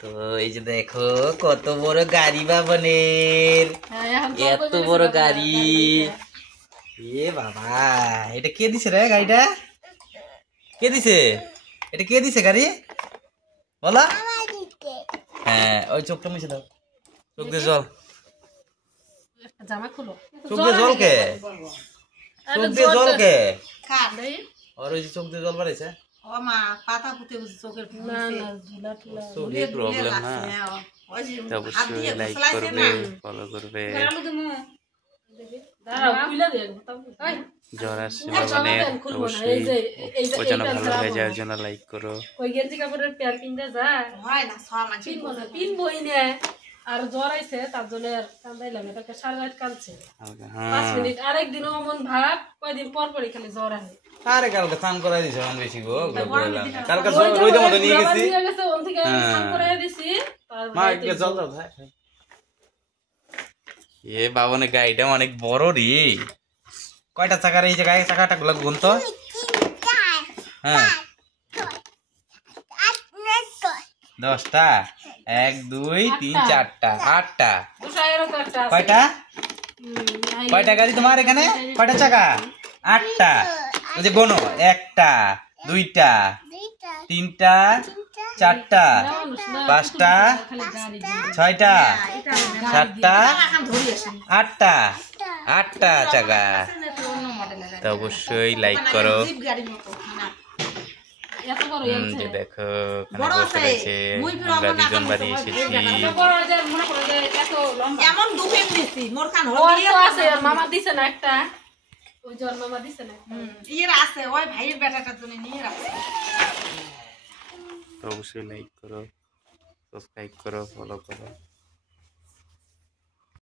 তো এই যে দেখো কত বড় গাড়ি বাবনের, এত বড় গাড়ি। এ বাবা, এটা কে দিছে রে গাড়িটা? কে দিছে এটা? কে দিছে গাড়ি বলো? হ্যাঁ, ওই চোখটা মুছে দাও। চোখ দিয়ে জল, জামা খুলো। চোখ দিয়ে জল কে? চোখ দিয়ে জল কে? আর ওই যে চোখ দিয়ে জল বাড়াইছে। ও মা পাতা পুঁতে চোখের না না ঝুলা টুলা চোখের প্রবলেম না, অবশ্যই লাইক করবে, ফলো করবে। দাঁড়াও খুলে দে একদম। জ্বর আসছে মানে অবশ্যই ওজন ভালো হয়ে যাওয়ার জন্য লাইক করো। ওই গেঞ্জি কাপড়ের প্যান্ট কিনতে যা হয় না সব মানুষ পিনবো না, পিনবই না। আর জ্বর আইছে তার জন্য আর কান্দাইলাম, এটাকে সারা রাত কাঁদছে। 5 মিনিট আরেকদিনও অমন ভাব, কয়দিন পর পরই খালি জ্বর আসে। আরে কালকে স্নান করাই দিছে অন বেশি গো, বললাম কালকে রোজের মতো নিয়ে গেছি। ওন থেকে স্নান করাই দিছি। মা একটু জল দাও ভাই। এ বাবনের গাড়িটা অনেক বড় রে। কয়টা চাকার এই জায়গায়? চাকাটা গুলো গুন তো। হ্যাঁ 10টা, 1 2 3 4টা 8টা। কয়টা কয়টা গাড়ি তোমার এখানে? কয়টা চাকা? 8টা। ওই যে গোনো, 1টা 2টা 3টা 4টা 5টা 6টা 7টা 8টা 8টা চাকা। তো অবশ্যই লাইক করো। যে দেখো বসে রয়েছে, আমরা 2জন বাড়ি এসেছি। এমন দুপে নিছি মোর কান আছে মামা দিছে না একটা, ওই জ্বর মামা দিছে না ইয়ের আছে ওই ভাইয়ের বেটাটার জন্য নিয়ে রাখছে। তো অবশ্যই লাইক করো, সাবস্ক্রাইব করো, ফলো করো।